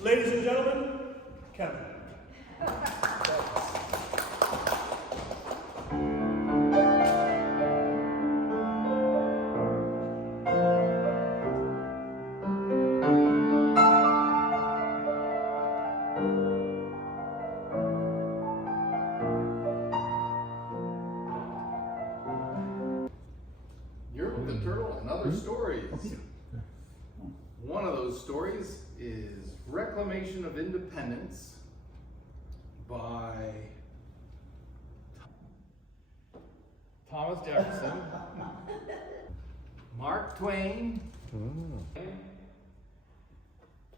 Ladies and gentlemen, Kevin. Yertle the Turtle and Other Stories. One of those stories is Reclamation of Independence by Thomas Jefferson, Mark Twain,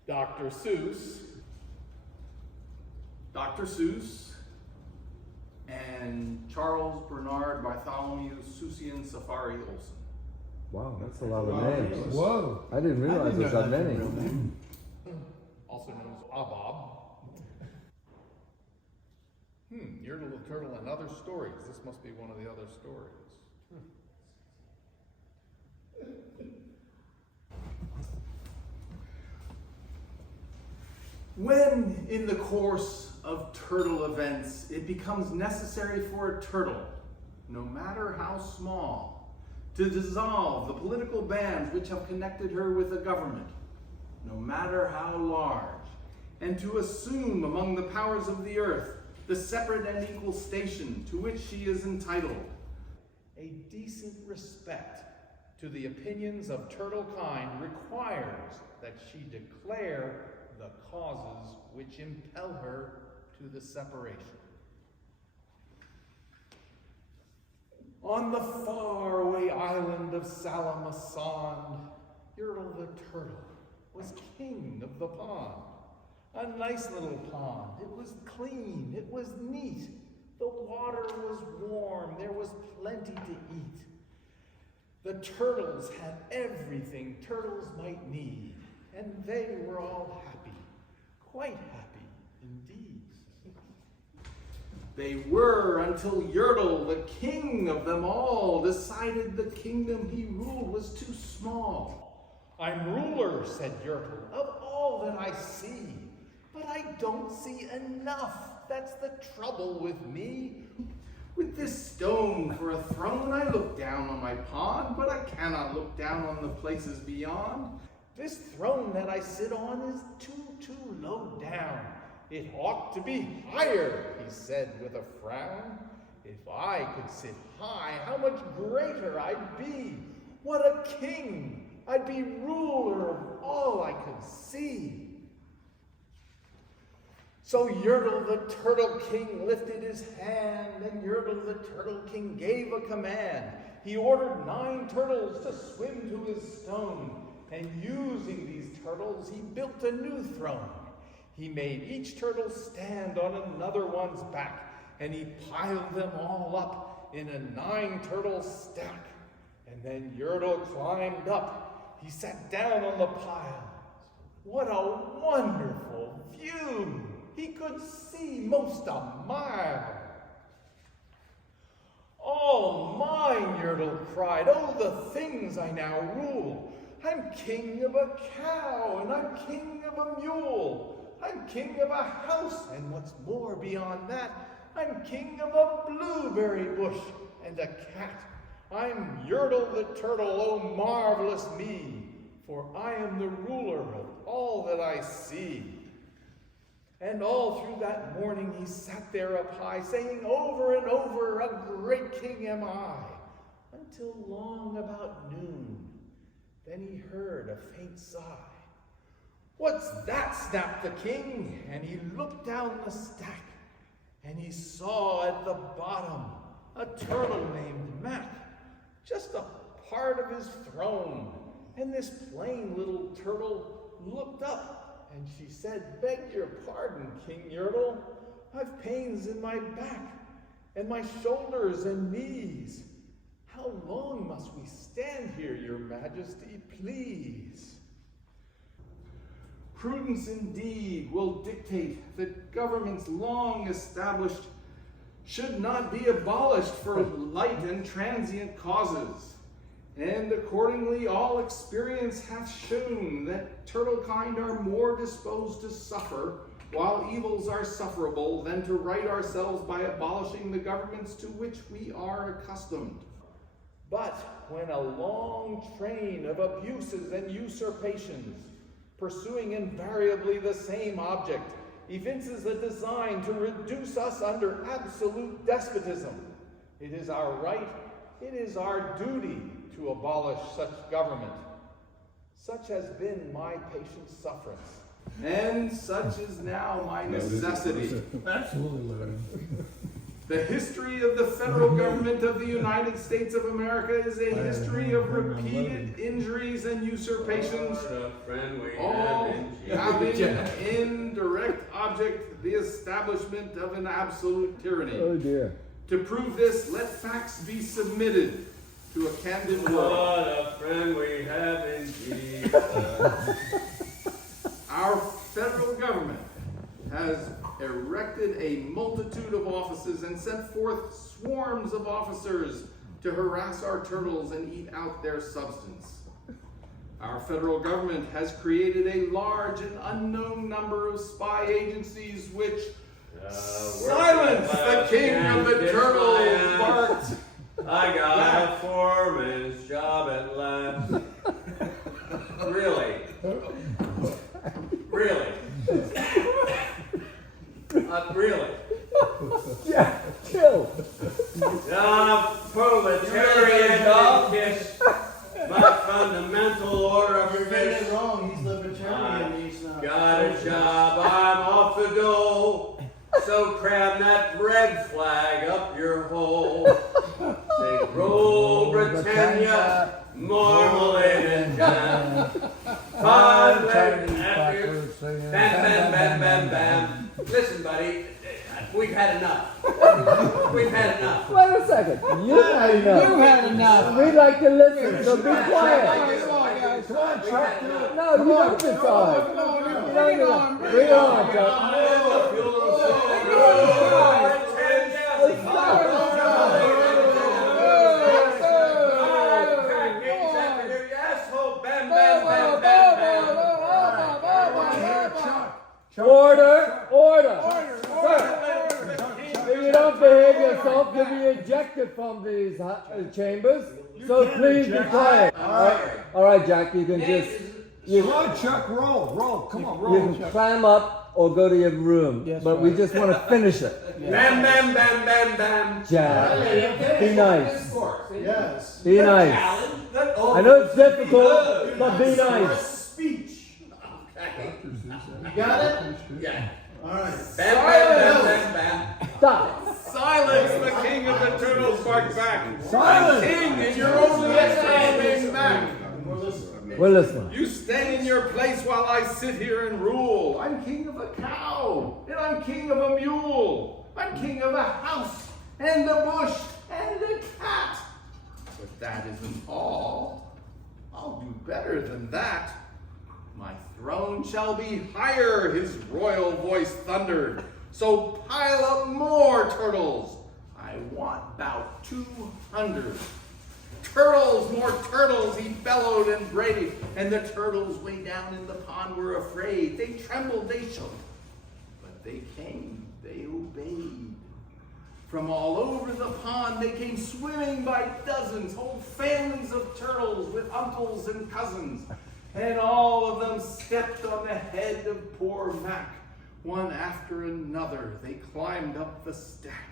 Dr. Seuss, and Charles Bernard Bartholomew Susian Safari Olson. Wow, that's a lot of names. Whoa. I didn't realize there's that many. Also known as Abob. Yertle the Turtle and Other Stories. This must be one of the other stories. When, in the course of turtle events, it becomes necessary for a turtle, no matter how small, to dissolve the political bands which have connected her with a government, no matter how large, and to assume among the powers of the earth the separate and equal station to which she is entitled, a decent respect to the opinions of turtlekind requires that she declare the causes which impel her to the separation. On the faraway island of Salamasond, Yertle the Turtle was king of the pond. A nice little pond. It was clean. It was neat. The water was warm. There was plenty to eat. The turtles had everything turtles might need, and they were all happy, quite happy indeed. They were until Yertle, the king of them all, decided the kingdom he ruled was too small. I'm ruler, said Yertle, of all that I see, but I don't see enough. That's the trouble with me. With this stone for a throne, I look down on my pond, but I cannot look down on the places beyond. This throne that I sit on is too low down. It ought to be higher, he said with a frown. If I could sit high, how much greater I'd be. What a king! I'd be ruler of all I could see. So Yertle the Turtle King lifted his hand, and Yertle the Turtle King gave a command. He ordered 9 turtles to swim to his stone, and using these turtles, he built a new throne. He made each turtle stand on another one's back, and he piled them all up in a 9-turtle stack. And then Yertle climbed up. He sat down on the pile. What a wonderful view! He could see most a mile. All mine, Yertle cried. Oh, the things I now rule. I'm king of a cow, and I'm king of a mule. I'm king of a house, and what's more beyond that, I'm king of a blueberry bush and a cat. I'm Yertle the Turtle, oh marvelous me, for I am the ruler of all that I see. And all through that morning he sat there up high, saying over and over, a great king am I, until long about noon. Then he heard a faint sigh. What's that? Snapped the king, and he looked down the stack, and he saw at the bottom a turtle named Mac, just a part of his throne. And this plain little turtle looked up, and she said, beg your pardon, King Yertle, I've pains in my back, and my shoulders and knees. How long must we stand here, your majesty, please? Prudence indeed will dictate that governments long established should not be abolished for light and transient causes, And accordingly all experience hath shown that turtlekind are more disposed to suffer, while evils are sufferable, than to right ourselves by abolishing the governments to which we are accustomed. But when a long train of abuses and usurpations, pursuing invariably the same object, evinces a design to reduce us under absolute despotism, it is our right, it is our duty to abolish such government. Such has been my patient sufferance, and such is now my necessity. Absolutely living. The history of the federal government of the United States of America is a history of repeated injuries and usurpations, all having in direct object the establishment of an absolute tyranny. Oh dear. To prove this, let facts be submitted to a candid world. What a friend we have in Jesus. Our federal government has erected a multitude of offices and sent forth swarms of officers to harass our turtles and eat out their substance. Our federal government has created a large and unknown number of spy agencies which silence the king of the turtles barked. I got a foreman's job at last. Really? Really? Really? Yeah, chill. Proletarian kiss my fundamental order of You're getting fish. it wrong. He's libertarian. He's not. Got a job, I'm off the go. So cram that red flag up your hole. Say, roll Britannia, marmalade and jam. 5 legs after, bam, bam, bam, bam, bam. Listen, buddy, we've had enough. We've had enough. Wait a second. You've had enough. You had enough. We like to listen, so be quiet. Come on, guys. Come on, Chuck. No, you don't decide. Bring it on. Bring it on, Chuck. Order, order. Sir, if you don't behave yourself, you'll be ejected from these chambers. So please be quiet. All right, Jack, you can just Come on, Chuck. Roll. Come on, you roll. can climb up or go to your room. Yes, But we just want to finish it. Bam, bam, bam, bam, bam. Jack, be nice. Yes. Be nice. I know it's difficult, but be nice. Speech. Okay. You got it? Yeah. All right. Bam, bam, bam, bam, bam. Stop. Silence the king of the turtles barked back. Silence. King, and you're only standing back. We're listening. We're listening. You stay in your place while I sit here and rule. I'm king of a cow, and I'm king of a mule. I'm king of a house, and a bush, and a cat. But that isn't all. I'll do better than that. My throne shall be higher, his royal voice thundered. So pile up more turtles. I want about 200. Turtles, more turtles, he bellowed and brayed. And the turtles way down in the pond were afraid. They trembled, they shook. But they came, they obeyed. From all over the pond they came swimming by dozens, whole families of turtles with uncles and cousins. And all of them stepped on the head of poor Mac. One after another, they climbed up the stack.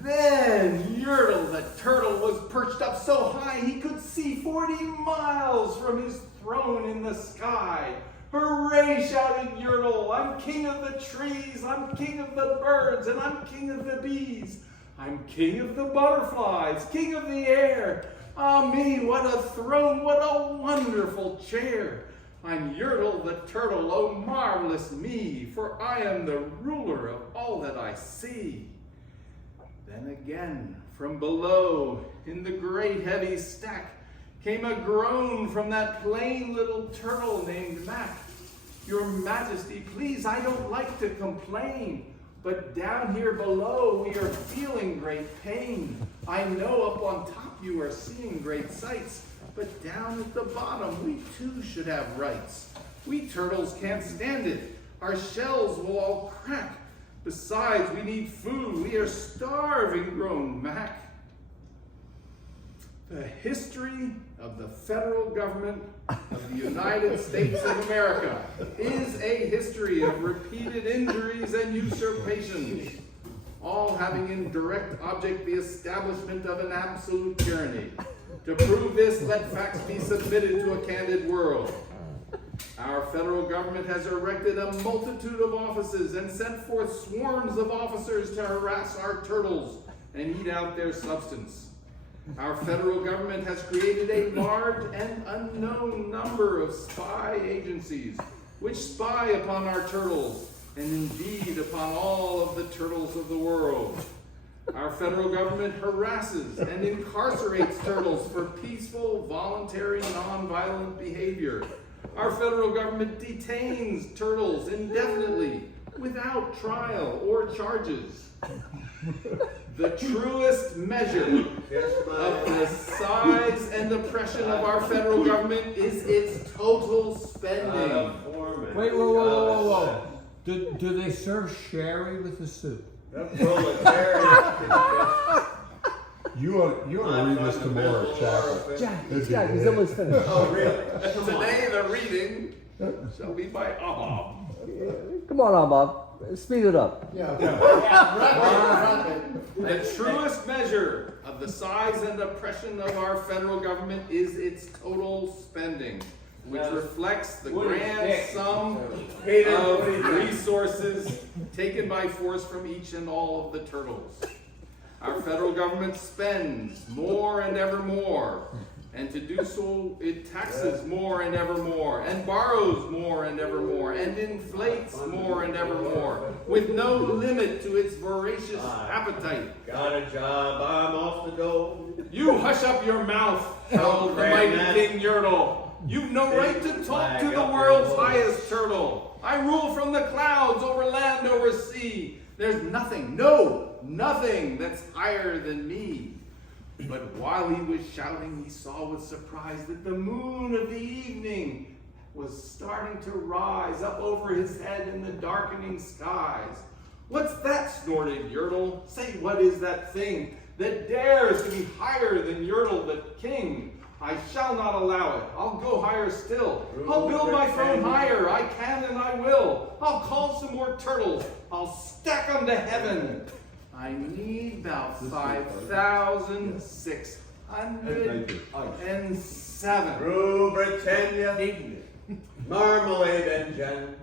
Then Yertle the turtle was perched up so high he could see 40 miles from his throne in the sky. Hooray, shouted Yertle, I'm king of the trees, I'm king of the birds, and I'm king of the bees. I'm king of the butterflies, king of the air. Ah me, what a throne, what a wonderful chair. I'm Yertle the turtle, oh marvelous me, for I am the ruler of all that I see. Then again, from below, in the great heavy stack, came a groan from that plain little turtle named Mac. Your Majesty, please, I don't like to complain, But down here below, we are feeling great pain. I know up on top you are seeing great sights, but down at the bottom, we too should have rights. We turtles can't stand it. Our shells will all crack. Besides, we need food. We are starving, groaned Mac. The history of the federal government of the United States of America is a history of repeated injuries and usurpations, all having in direct object the establishment of an absolute tyranny. To prove this, let facts be submitted to a candid world. Our federal government has erected a multitude of offices and sent forth swarms of officers to harass our turtles and eat out their substance. Our federal government has created a large and unknown number of spy agencies which spy upon our turtles and indeed upon all of the turtles of the world. Our federal government harasses and incarcerates turtles for peaceful, voluntary, nonviolent behavior. Our federal government detains turtles indefinitely without trial or charges. The truest measure of the size and oppression of our federal government is its total spending. Wait, whoa. Do they serve sherry with the soup? You ought to read this tomorrow, Jack. Jack, he's almost finished. Oh, really? Today the reading shall be by Ahab. Come on, Bob. Speed it up. Run it. The truest measure of the size and oppression of our federal government is its total spending, which reflects the grand sum of resources taken by force from each and all of the turtles. Our federal government spends more and ever more, and to do so it taxes more and ever more, and borrows more and ever more, and inflates more and ever more, with no limit to its voracious appetite. Got a job, I'm off to go. You hush up your mouth, howled the mighty King Yurtle. You've no right to talk to the world's highest turtle. I rule from the clouds, over land, over sea. There's nothing, nothing that's higher than me. But while he was shouting, he saw with surprise that the moon of the evening was starting to rise up over his head in the darkening skies. What's that? Snorted Yurtle. Say, what is that thing that dares to be higher than Yurtle the king? I shall not allow it. I'll go higher still. I'll build my throne higher. I can and I will. I'll call some more turtles. I'll stack them to heaven. I need about 5,607. Rule Britannia, marmalade and jam.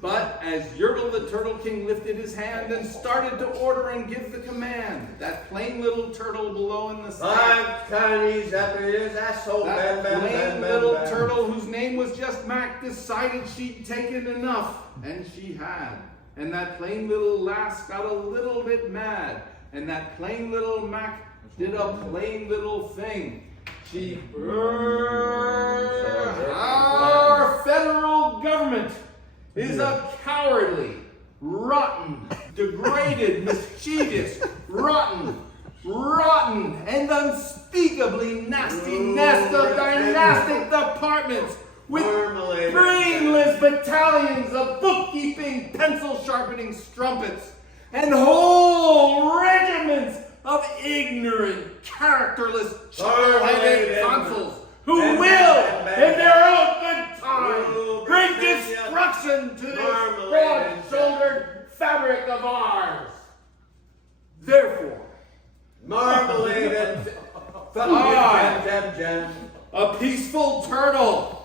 But as Yurtle the Turtle King lifted his hand and started to order and give the command, that plain little turtle below in the sky, 5 tiny zappers, asshole, that bam, bam, plain bam, bam, little bam. turtle whose name was just Mac decided she'd taken enough, and she had. And that plain little lass got a little bit mad, and that plain little Mac did a plain little thing. She our federal government is a cowardly, rotten, degraded, mischievous, rotten, and unspeakably nasty nest of dynastic departments with brainless battalions of bookkeeping, pencil-sharpening strumpets, and whole regiments of ignorant, characterless, chuckle-headed consuls who will, in their own good time, bring destruction to this broad-shouldered fabric of ours. Therefore, Marmalade and jam. a peaceful turtle,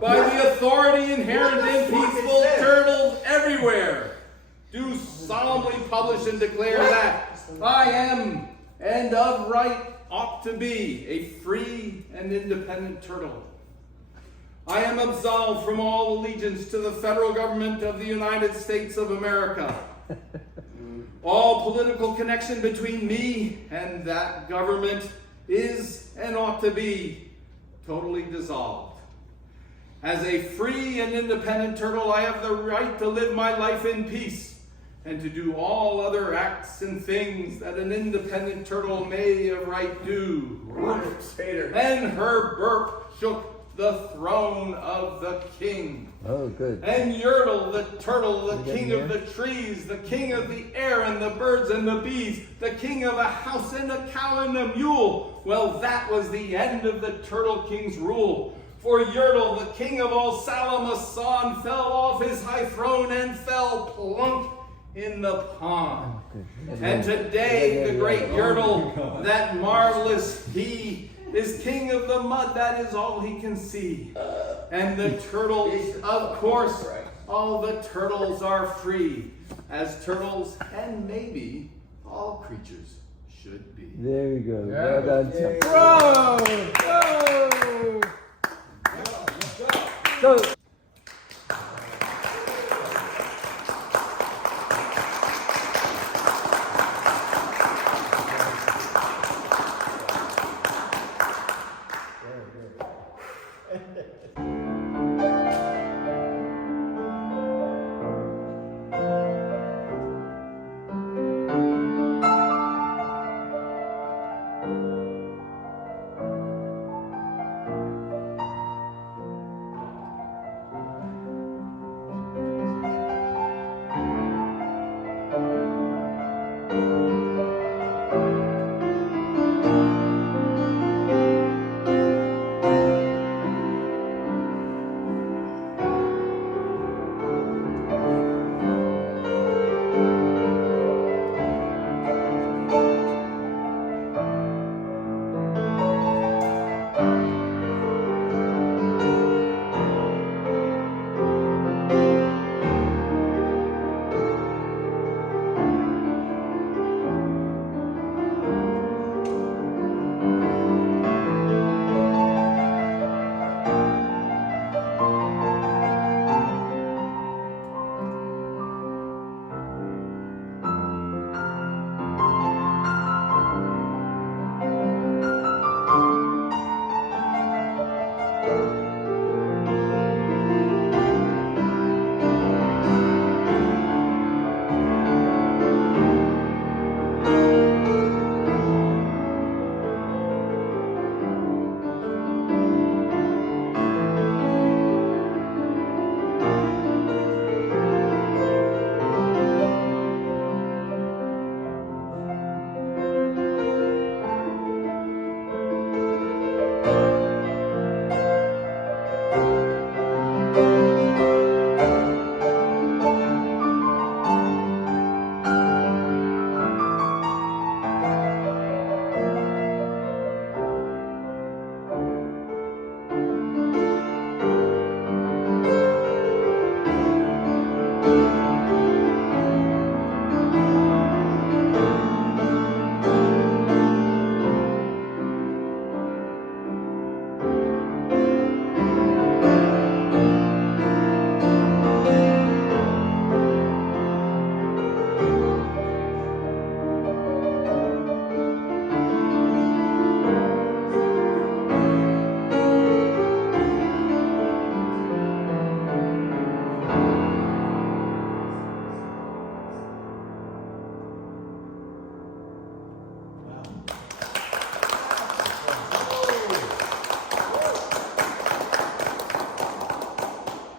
by the authority inherent in peaceful turtles everywhere, do solemnly publish and declare that I am, and of right ought to be, a free and independent turtle. I am absolved from all allegiance to the federal government of the United States of America. All political connection between me and that government is and ought to be totally dissolved. As a free and independent turtle, I have the right to live my life in peace and to do all other acts and things that an independent turtle may of right do. Then her burp shook the throne of the king. Oh, good. And Yertle, the turtle, the king of the trees, the king of the air and the birds and the bees, the king of a house and a cow and a mule. Well, that was the end of the Turtle King's rule. For Yertle, the king of all Salamasan, fell off his high throne and fell plunk in the pond. And today, the great Yertle, that marvelous he, is king of the mud. That is all he can see. And the turtles, of course, all the turtles are free, as turtles and maybe all creatures should be. There you go. Well done, Chuck. Bravo! So,